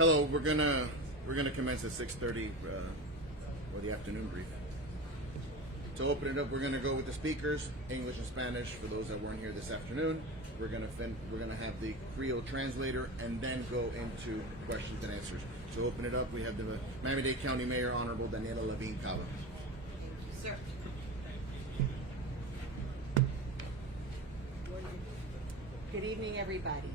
Hello, we're gonna commence at 6:30 or the afternoon brief. To open it up, we're gonna go with the speakers, English and Spanish for those that weren't here this afternoon. We're gonna have the Creole translator and then go into questions and answers. To open it up, we have the Miami-Dade County Mayor, Honorable Daniela Levine Cava. Thank you, sir. Good evening, everybody.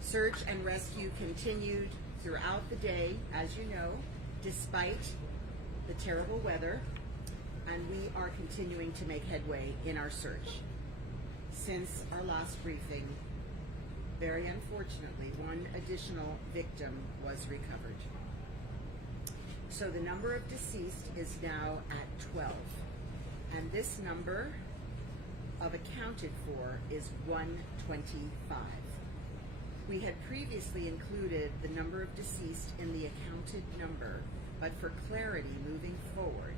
Search and rescue continued throughout the day, as you know, despite the terrible weather, and we are continuing to make headway in our search. Since our last briefing, very unfortunately, one additional victim was recovered. So the number of deceased is now at 12, and this number of accounted for is 125. We had previously included the number of deceased in the accounted number, but for clarity moving forward,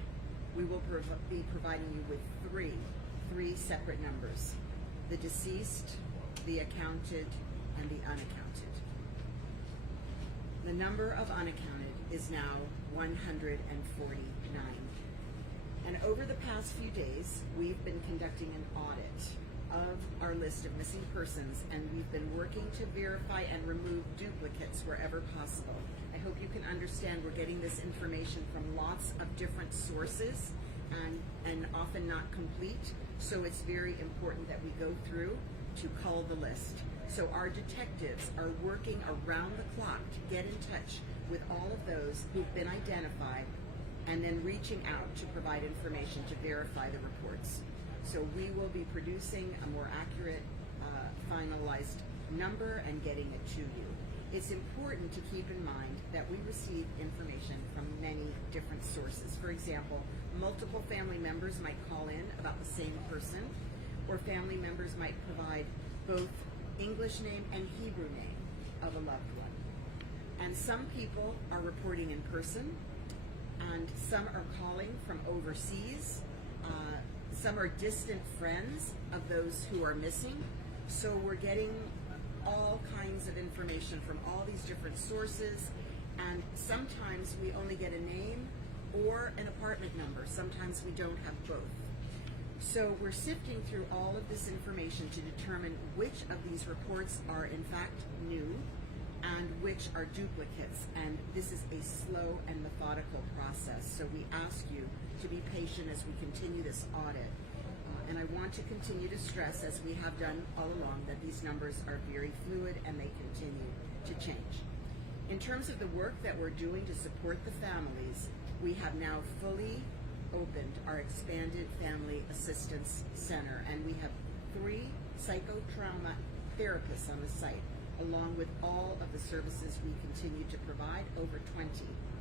we will be providing you with three separate numbers: the deceased, the accounted, and the unaccounted. The number of unaccounted is now 149. And over the past few days, we've been conducting an audit of our list of missing persons, and we've been working to verify and remove duplicates wherever possible. I hope you can understand we're getting this information from lots of different sources and often not complete, so it's very important that we go through to cull the list. So our detectives are working around the clock to get in touch with all of those who've been identified and then reaching out to provide information to verify the reports. So we will be producing a more accurate, finalized number and getting it to you. It's important to keep in mind that we receive information from many different sources. For example, multiple family members might call in about the same person, or family members might provide both English name and Hebrew name of a loved one. And some people are reporting in person, and some are calling from overseas. Some are distant friends of those who are missing. So we're getting all kinds of information from all these different sources, and sometimes we only get a name or an apartment number. Sometimes we don't have both. So we're sifting through all of this information to determine which of these reports are in fact new and which are duplicates, and this is a slow and methodical process. So we ask you to be patient as we continue this audit. And I want to continue to stress, as we have done all along, that these numbers are very fluid and they continue to change. In terms of the work that we're doing to support the families, we have now fully opened our expanded family assistance center, and we have 3 psychotrauma therapists on the site, along with all of the services we continue to provide, over 20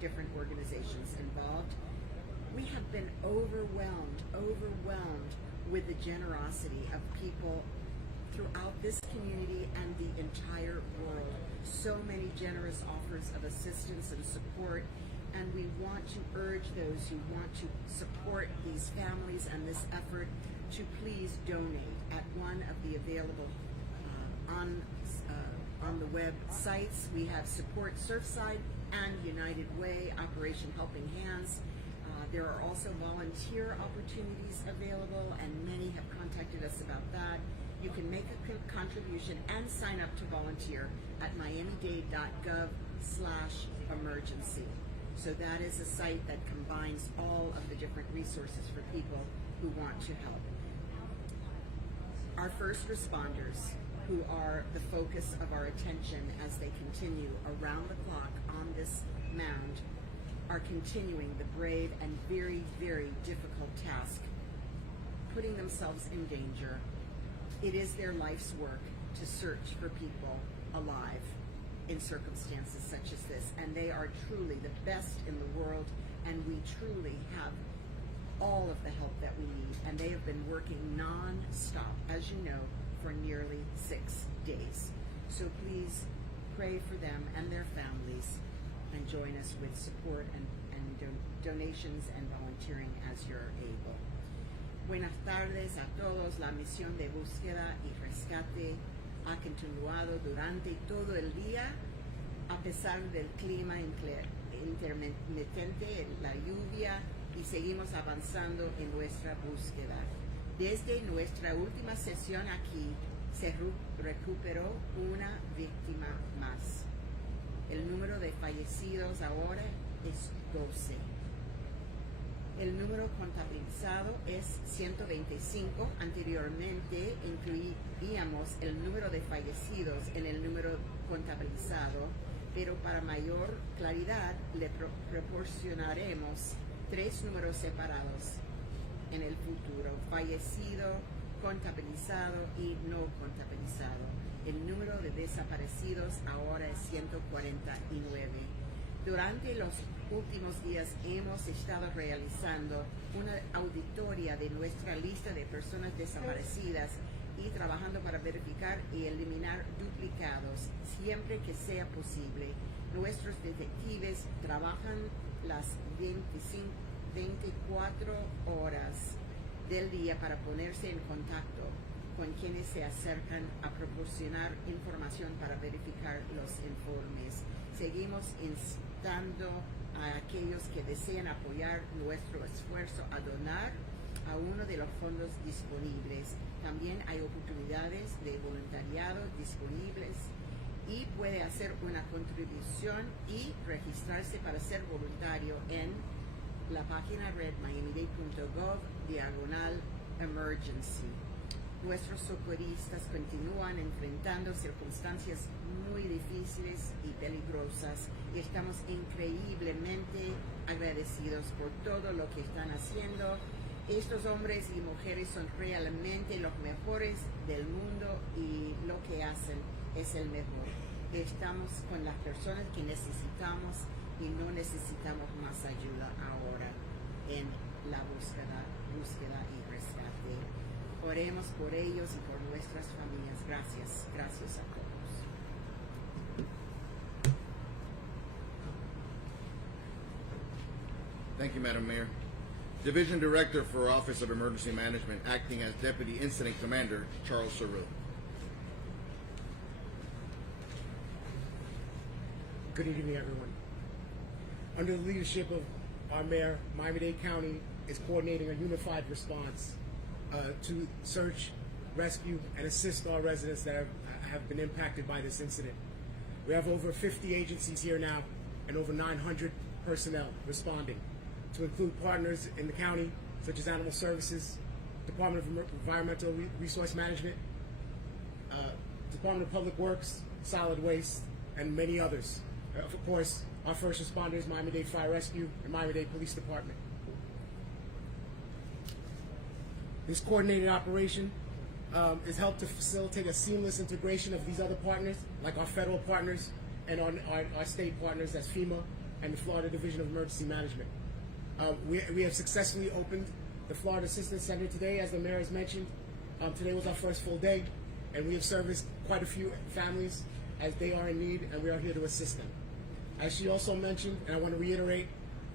different organizations involved. We have been overwhelmed with the generosity of people throughout this community and the entire world. So many generous offers of assistance and support, and we want to urge those who want to support these families and this effort to please donate at one of the available on the web sites. We have Support Surfside and United Way, Operation Helping Hands. There are also volunteer opportunities available, and many have contacted us about that. You can make a contribution and sign up to volunteer at miamidade.gov/emergency. So that is a site that combines all of the different resources for people who want to help. Our first responders, who are the focus of our attention as they continue around the clock on this mound, are continuing the brave and very, very difficult task, putting themselves in danger. It is their life's work to search for people alive in circumstances such as this, and they are truly the best in the world, and we truly have all of the help that we need, and they have been working non-stop, as you know, for nearly 6 days. So please pray for them and their families, and join us with support and donations and volunteering as you're able. Buenas tardes a todos. La misión de búsqueda y rescate ha continuado durante todo el día a pesar del clima intermitente, la lluvia, y seguimos avanzando en nuestra búsqueda. Desde nuestra última sesión aquí, se recuperó una víctima más. El número de fallecidos ahora es 12. El número contabilizado es 125. Anteriormente incluíamos el número de fallecidos en el número contabilizado, pero para mayor claridad le proporcionaremos 3 números separados en el futuro: fallecido, contabilizado y no contabilizado. El número de desaparecidos ahora es 149. Durante los últimos días hemos estado realizando una auditoría de nuestra lista de personas desaparecidas y trabajando para verificar y eliminar duplicados siempre que sea posible. Nuestros detectives trabajan las 24 horas del día para ponerse en contacto con quienes se acercan a proporcionar información para verificar los informes. Seguimos instando a aquellos que desean apoyar nuestro esfuerzo a donar a uno de los fondos disponibles. También hay oportunidades de voluntariado disponibles y puede hacer una contribución y registrarse para ser voluntario en la página red miamidade.gov/emergency. Nuestros socorristas continúan enfrentando circunstancias muy difíciles y peligrosas y estamos increíblemente agradecidos por todo lo que están haciendo. Estos hombres y mujeres son realmente los mejores del mundo y lo que hacen es el mejor. Estamos con las personas que necesitamos y no necesitamos más ayuda ahora en la búsqueda y rescate. Oremos por ellos y por nuestras familias. Gracias a todos. Thank you, Madam Mayor. Division Director for Office of Emergency Management, acting as Deputy Incident Commander, Charles Cerullo. Good evening, everyone. Under the leadership of our mayor, Miami-Dade County is coordinating a unified response to search, rescue, and assist all residents that have been impacted by this incident. We have over 50 agencies here now and over 900 personnel responding, to include partners in the county, such as Animal Services, Department of Environmental Resource Management, Department of Public Works, Solid Waste, and many others. Of course, our first responders, Miami-Dade Fire Rescue and Miami-Dade Police Department. This coordinated operation is helped to facilitate a seamless integration of these other partners, like our federal partners and our state partners, that's FEMA and the Florida Division of Emergency Management. We have successfully opened the Florida Assistance Center today, as the mayor has mentioned. Today was our first full day, and we have serviced quite a few families as they are in need, and we are here to assist them. As she also mentioned, and I want to reiterate,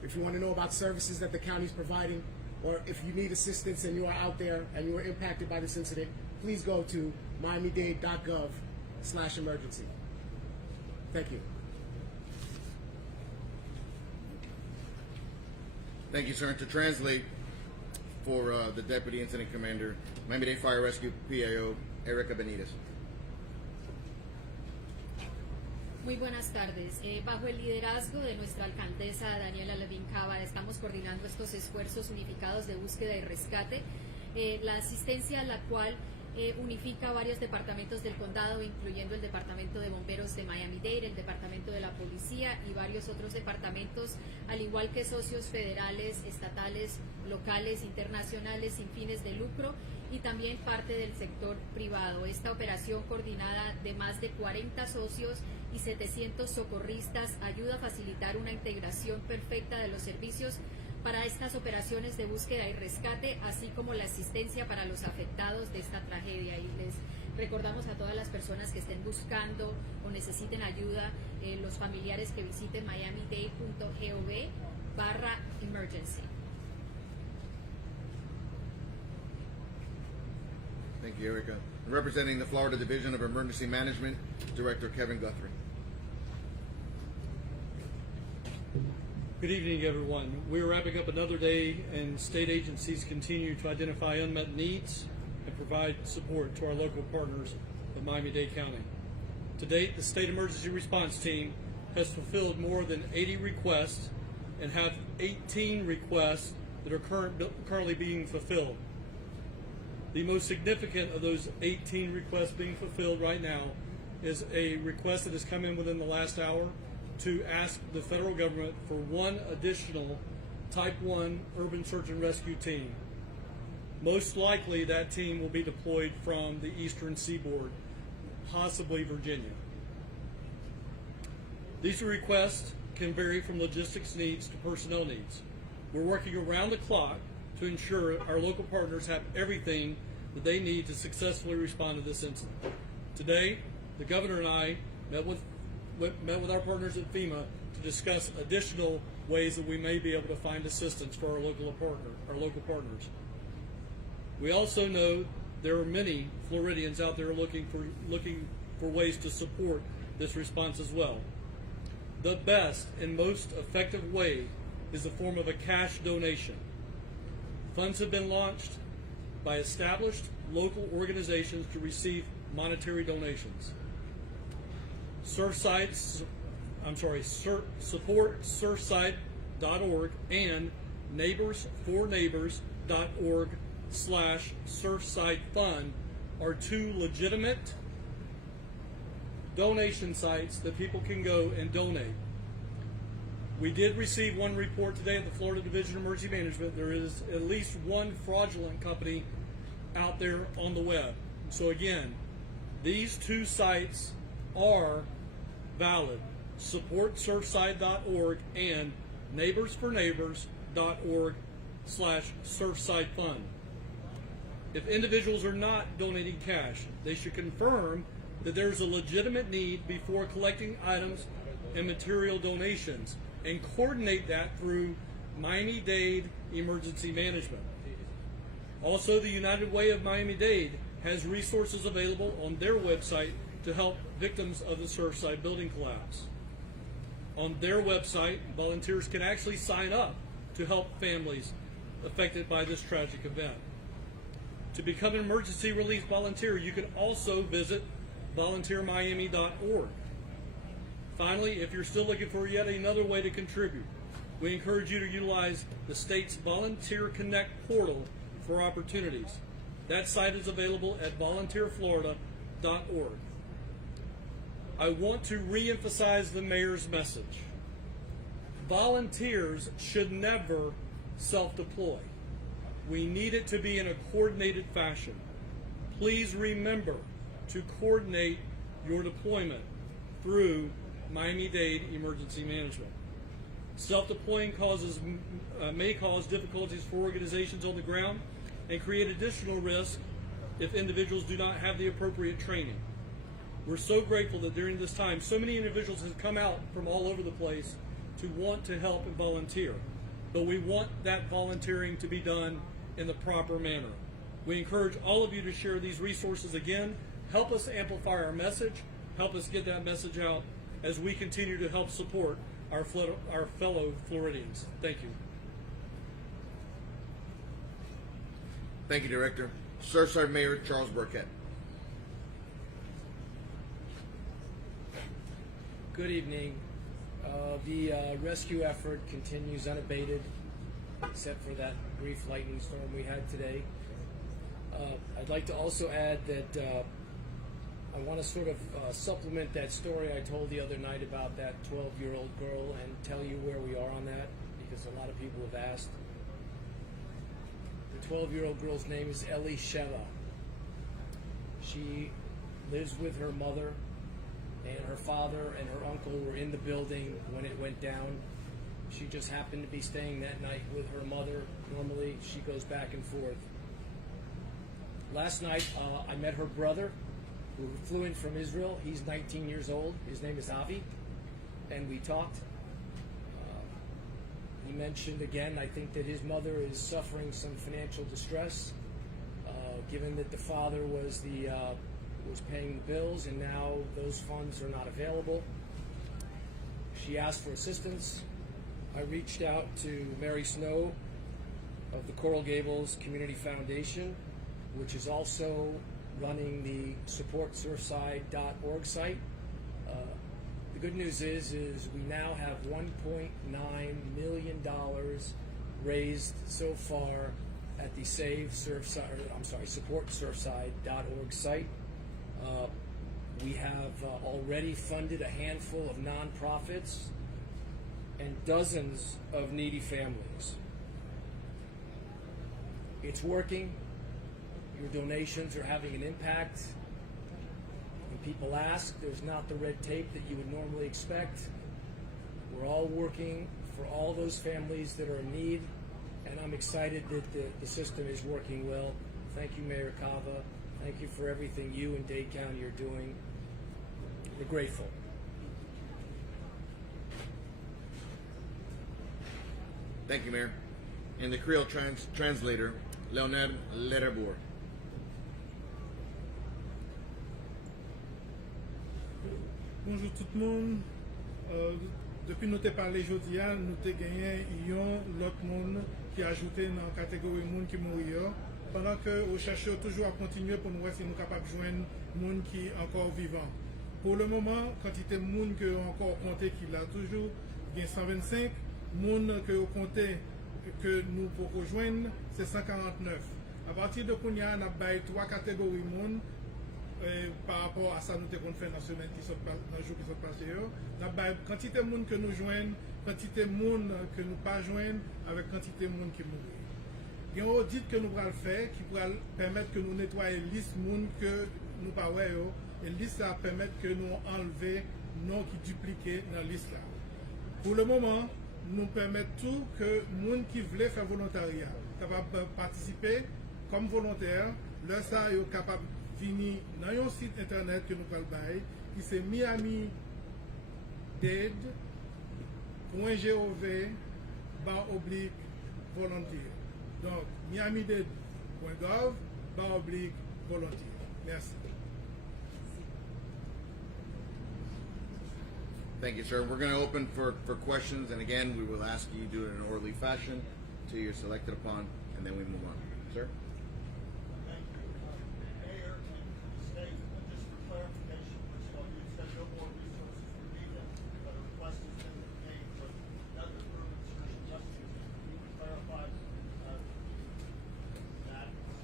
if you want to know about services that the county is providing, or if you need assistance and you are out there and you are impacted by this incident, please go to miamidade.gov/emergency. Thank you. Thank you, sir. And to translate for the Deputy Incident Commander, Miami-Dade Fire Rescue PAO, Erica Benitez. Muy buenas tardes. Bajo el liderazgo de nuestra alcaldesa Daniela Levin Cava, estamos coordinando estos esfuerzos unificados de búsqueda y rescate. La asistencia a la cual unifica varios departamentos del condado, incluyendo el Departamento de Bomberos de Miami-Dade, el Departamento de la Policía y varios otros departamentos, al igual que socios federales, estatales, locales, internacionales, sin fines de lucro y también parte del sector privado. Esta operación coordinada de más de 40 socios y 700 socorristas ayuda a facilitar una integración perfecta de los servicios para estas operaciones de búsqueda y rescate, así como la asistencia para los afectados de esta tragedia. Y les recordamos a todas las personas que estén buscando o necesiten ayuda, los familiares, que visiten miamidade.gov/emergency. Thank you, Erica. Representing the Florida Division of Emergency Management, Director Kevin Guthrie. Good evening, everyone. We're wrapping up another day, and state agencies continue to identify unmet needs and provide support to our local partners of Miami-Dade County. To date, the State Emergency Response Team has fulfilled more than 80 requests and have 18 requests that are currently being fulfilled. The most significant of those 18 requests being fulfilled right now is a request that has come in within the last hour to ask the federal government for one additional Type 1 urban search and rescue team. Most likely that team will be deployed from the eastern seaboard, possibly Virginia. These requests can vary from logistics needs to personnel needs. We're working around the clock to ensure our local partners have everything that they need to successfully respond to this incident. Today, the governor and I met with our partners at FEMA to discuss additional ways that we may be able to find assistance for our local partners. We also know there are many Floridians out there looking for ways to support this response as well. The best and most effective way is the form of a cash donation. Funds have been launched by established local organizations to receive monetary donations. Support surfside.org and neighborsforneighbors.org/surfsidefund are two legitimate donation sites that people can go and donate. We did receive one report today at the Florida Division of Emergency Management. There is at least one fraudulent company out there on the web. So again, these two sites are valid. Support surfside.org and neighborsforneighbors.org/surfsidefund. If individuals are not donating cash, they should confirm that there's a legitimate need before collecting items and material donations, and coordinate that through Miami-Dade Emergency Management. Also, the United Way of Miami-Dade has resources available on their website to help victims of the Surfside building collapse. On their website, volunteers can actually sign up to help families affected by this tragic event. To become an emergency relief volunteer, you can also visit volunteermiami.org. Finally, if you're still looking for yet another way to contribute, we encourage you to utilize the state's Volunteer Connect portal for opportunities. That site is available at volunteerflorida.org. I want to reemphasize the mayor's message. Volunteers should never self-deploy. We need it to be in a coordinated fashion. Please remember to coordinate your deployment through Miami-Dade Emergency Management. Self-deploying may cause difficulties for organizations on the ground and create additional risk if individuals do not have the appropriate training. We're so grateful that during this time, so many individuals have come out from all over the place to want to help and volunteer. But we want that volunteering to be done in the proper manner. We encourage all of you to share these resources again. Help us amplify our message. Help us get that message out as we continue to help support our fellow Floridians. Thank you. Thank you, Director. Surfside Mayor Charles Burkett. Good evening. The rescue effort continues unabated, except for that brief lightning storm we had today. I'd like to also add that I want to sort of supplement that story I told the other night about that 12-year-old girl and tell you where we are on that, because a lot of people have asked. The 12-year-old girl's name is Ellie Sheva. She lives with her mother, and her father and her uncle were in the building when it went down. She just happened to be staying that night with her mother. Normally, she goes back and forth. Last night, I met her brother, who flew in from Israel. He's 19 years old. His name is Avi, and we talked. He mentioned again, I think, that his mother is suffering some financial distress, given that the father was paying the bills, and now those funds are not available. She asked for assistance. I reached out to Mary Snow of the Coral Gables Community Foundation, which is also running the supportsurfside.org site. The good news is we now have $1.9 million raised so far at the supportsurfside.org site. We have already funded a handful of nonprofits and dozens of needy families. It's working. Your donations are having an impact. When people ask, there's not the red tape that you would normally expect. We're all working for all those families that are in need, and I'm excited that the system is working well. Thank you, Mayor Cava. Thank you for everything you and Dade County are doing. We're grateful. Thank you, Mayor. And the Creole translator, Leonard Lederboer. Bonjour tout le monde. Depuis nous t'ai parlé aujourd'hui, nous t'ai gagné l'autre monde qui a ajouté dans la catégorie monde qui mourir. Pendant que nous cherchons toujours à continuer pour nous voir si nous sommes capables de joindre monde qui est encore vivant. Pour le moment, quantité de monde que encore compté qu'il a toujours, il y a 125. Monde que vous comptez que nous pouvons rejoindre, c'est 149. À partir de Kounia, on a trois catégories de monde. Par rapport à ça, nous avons fait dans la semaine qui sont dans le jour qui sont passés. La quantité de monde que nous joignons, quantité de monde que nous pas joignons, avec quantité de monde qui mourent. Il y a un audit que nous allons faire qui pourra permettre que nous nettoyions la liste de monde que nous pas voyons. Et la liste va permettre que nous enlevions les noms qui dupliquent dans la liste là. Pour le moment, nous permettons tout que les gens qui veulent faire volontariat, capables de participer comme volontaire, là ça est capable de venir dans un site internet que nous allons faire, qui c'est miamidade.gov/volontaire. Donc, miamidade.gov/volontaire. Merci. Thank you, sir. We're going to open for questions, and again, we will ask you to do it in an orderly fashion until you're selected upon, and then we move on. Sir? Thank you. Mayor and the state, just for clarification, first of all, you said no more resources were needed, but a request has been made for another urban search and rescue. Can you clarify that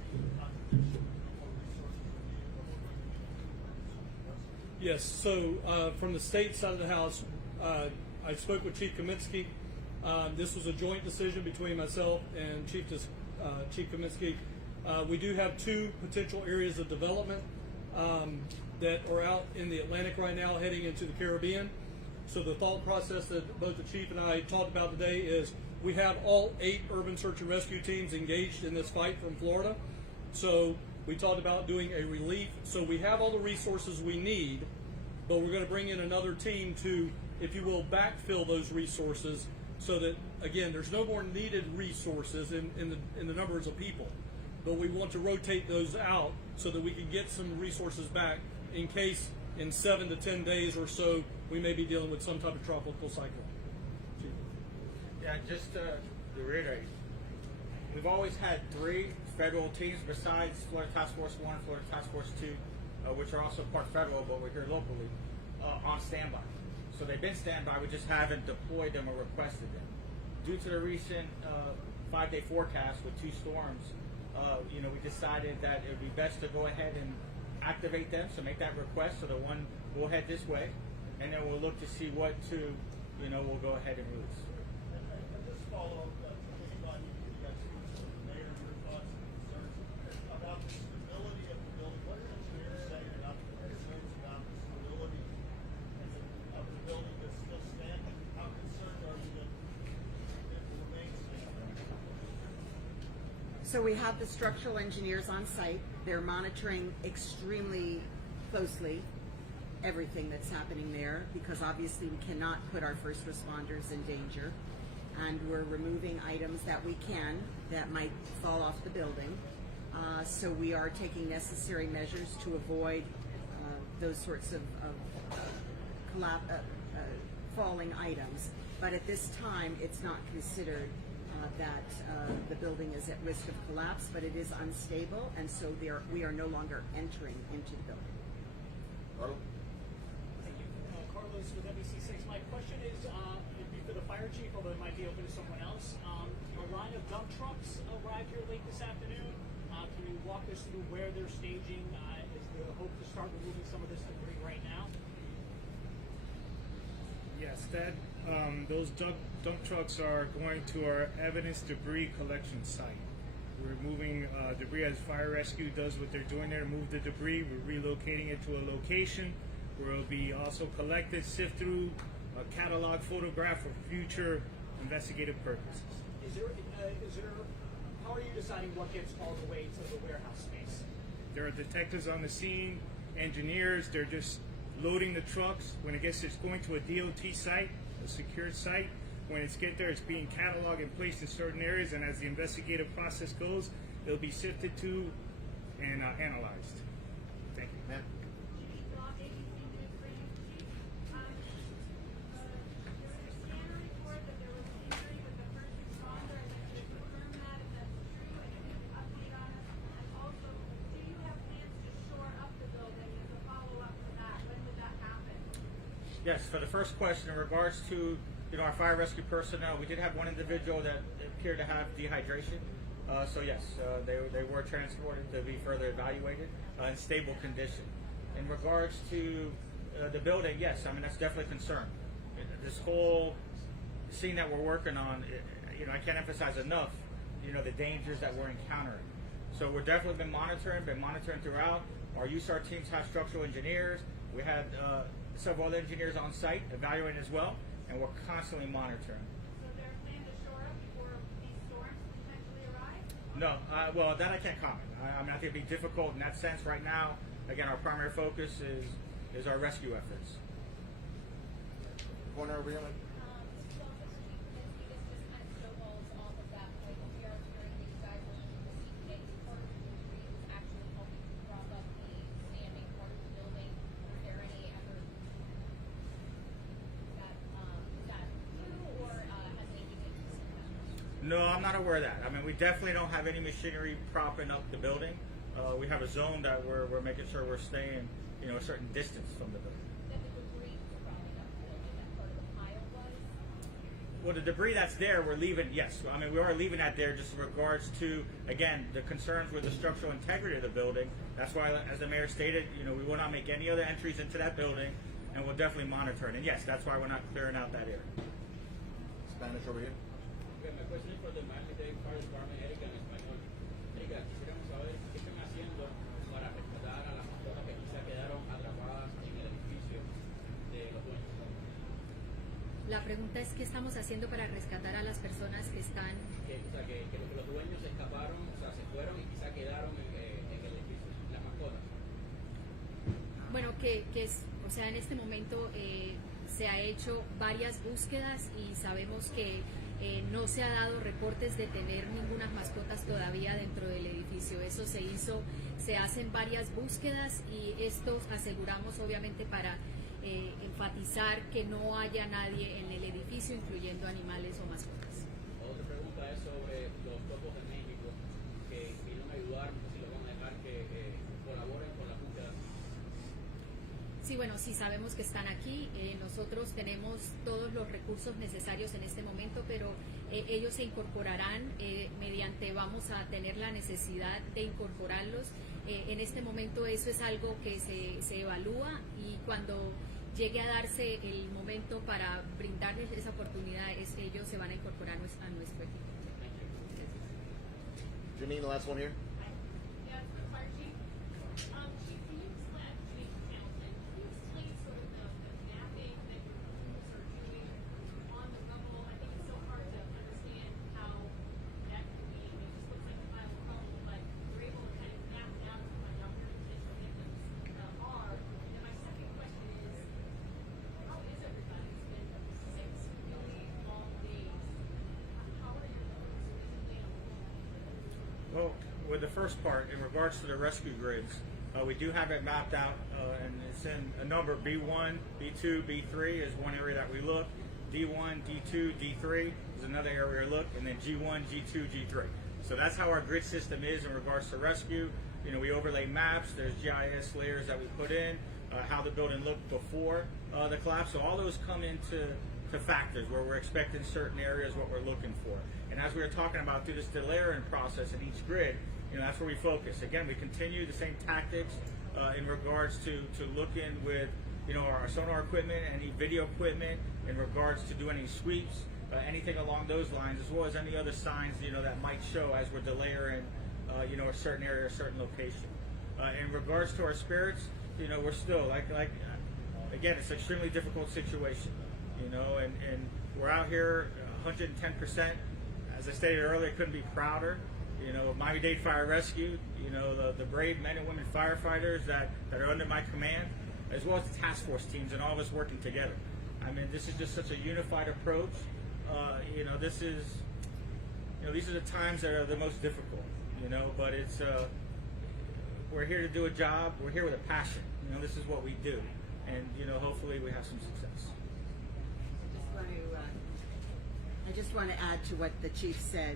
seems a contradiction, no more resources were needed, but we're going to need urban search and rescue? Yes, so from the state side of the House, I spoke with Chief Kaminsky. This was a joint decision between myself and Chief Kaminsky. We do have two potential areas of development that are out in the Atlantic right now heading into the Caribbean. So the thought process that both the Chief and I talked about today is we have all 8 urban search and rescue teams engaged in this fight from Florida. So we talked about doing a relief. So we have all the resources we need, but we're going to bring in another team to, if you will, backfill those resources so that, again, there's no more needed resources in the numbers of people. But we want to rotate those out so that we can get some resources back in case in 7 to 10 days or so we may be dealing with some type of tropical cyclone. Yeah, just to reiterate, we've always had 3 federal teams besides Florida Task Force 1 and Florida Task Force 2, which are also part federal, but we're here locally, on standby. So they've been standby, we just haven't deployed them or requested them. Due to the recent 5-day forecast with 2 storms, we decided that it would be best to go ahead and activate them, so make that request, so the one will head this way, and then we'll look to see what we'll go ahead and release. And just follow up, anybody who gets to the mayor, your thoughts and concerns about the stability of the building. What did engineers say about the concerns about the stability of the building that's still standing? How concerned are you that it will remain standing? So we have the structural engineers on site. They're monitoring extremely closely everything that's happening there because obviously we cannot put our first responders in danger. And we're removing items that we can that might fall off the building. So we are taking necessary measures to avoid those sorts of falling items. But at this time, it's not considered that the building is at risk of collapse, but it is unstable, and so we are no longer entering into the building. Carlo? Thank you. Carlos with NBC6. My question is, it'd be for the fire chief, although it might be open to someone else. A line of dump trucks arrived here late this afternoon. Can you walk us through where they're staging? Is the hope to start removing some of this debris right now? Yes, those dump trucks are going to our evidence debris collection site. We're moving debris as fire rescue does what they're doing there to move the debris. We're relocating it to a location where it'll be also collected, sift through, catalog, photograph for future investigative purposes. How are you deciding what gets all the way to the warehouse space? There are detectives on the scene, engineers. They're just loading the trucks. When it's going to a DOT site, a secured site. When it's get there, it's being cataloged and placed in certain areas, and as the investigative process goes, it'll be sifted to and analyzed. Thank you. Ma'am? Yes, for the first question, in regards to our fire rescue personnel, we did have one individual that appeared to have dehydration. So yes, they were transported to be further evaluated in stable condition. In regards to the building, yes, I mean that's definitely a concern. This whole scene that we're working on, I can't emphasize enough, the dangers that we're encountering. So we're definitely been monitoring throughout. Our USAR teams have structural engineers. We had several other engineers on site evaluating as well, and we're constantly monitoring. So they're planning to shore up before these storms potentially arrive? No, well, that I can't comment. I mean, I think it'd be difficult in that sense right now. Again, our primary focus is our rescue efforts. Corner over here, man. No, I'm not aware of that. I mean, we definitely don't have any machinery propping up the building. We have a zone that we're making sure we're staying, a certain distance from the building. Well, the debris that's there, we're leaving, yes. I mean, we are leaving that there just in regards to, again, the concerns with the structural integrity of the building. That's why, as the mayor stated, we will not make any other entries into that building, and we'll definitely monitor it. And yes, that's why we're not clearing out that area. Spanish over here. Okay, my question is for the Miami-Dade Fire Department, Erika, en español. Erika, quisiéramos saber qué están haciendo para rescatar a las mascotas que quizá quedaron atrapadas en el edificio de los dueños. La pregunta es qué estamos haciendo para rescatar a las personas que están... Que los dueños escaparon, se fueron y quizá quedaron en el edificio, las mascotas. Bueno, en este momento se ha hecho varias búsquedas y sabemos que no se ha dado reportes de tener ninguna mascotas todavía dentro del edificio. Eso se hacen varias búsquedas y esto aseguramos obviamente para enfatizar que no haya nadie en el edificio, incluyendo animales o mascotas. Otra pregunta es sobre los topos de México que vinieron a ayudar, si lo van a dejar que colaboren con la búsqueda. Sí, bueno, sí sabemos que están aquí. Nosotros tenemos todos los recursos necesarios en este momento, pero ellos se incorporarán vamos a tener la necesidad de incorporarlos. En este momento eso es algo que se evalúa y cuando llegue a darse el momento para brindarles esa oportunidad, ellos se van a incorporar a nuestro equipo. Janine, the last one here. Yes, the fire chief. Chief, can you explain, Hamilton, can you explain sort of the mapping that your crews are doing on the rubble? I think it's so hard to understand how that can be. It just looks like a pile of rubble, but we're able to kind of map it out to find out where potential victims are. And my second question is, how is everybody? It's been 6 really long days. How are your crews handling? Well, with the first part, in regards to the rescue grids, We do have it mapped out, and it's in a number. B1, B2, B3 is one area that we look. D1, D2, D3 is another area we look, and then G1, G2, G3. So that's how our grid system is in regards to rescue. You know, we overlay maps. There's GIS layers that we put in, how the building looked before the collapse. So all those come into factors where we're expecting certain areas, what we're looking for. And as we were talking about through this delayering process in each grid, you know, that's where we focus. Again, we continue the same tactics in regards to looking with, you know, our sonar equipment, any video equipment, in regards to doing any sweeps, anything along those lines, as well as any other signs, you know, that might show as we're delayering, you know, a certain area, a certain location. In regards to our spirits, you know, we're still like again, it's an extremely difficult situation, you know, and we're out here 110%. As I stated earlier, couldn't be prouder. You know, Miami-Dade Fire Rescue, you know, the brave men and women firefighters that are under my command, as well as the task force teams and all of us working together. I mean, this is just such a unified approach. You know, this is, you know, these are the times that are the most difficult, you know, but it's, we're here to do a job. We're here with a passion. You know, this is what we do. And, you know, hopefully we have some success. I just want to add to what the chief said.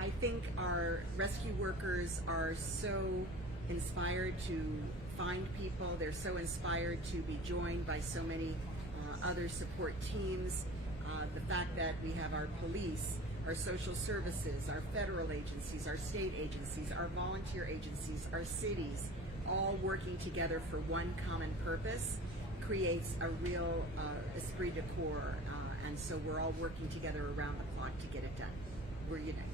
I think our rescue workers are so inspired to find people. They're so inspired to be joined by so many other support teams. The fact that we have our police, our social services, our federal agencies, our state agencies, our volunteer agencies, our cities, all working together for one common purpose creates a real esprit de corps. And so we're all working together around the clock to get it done. We're united.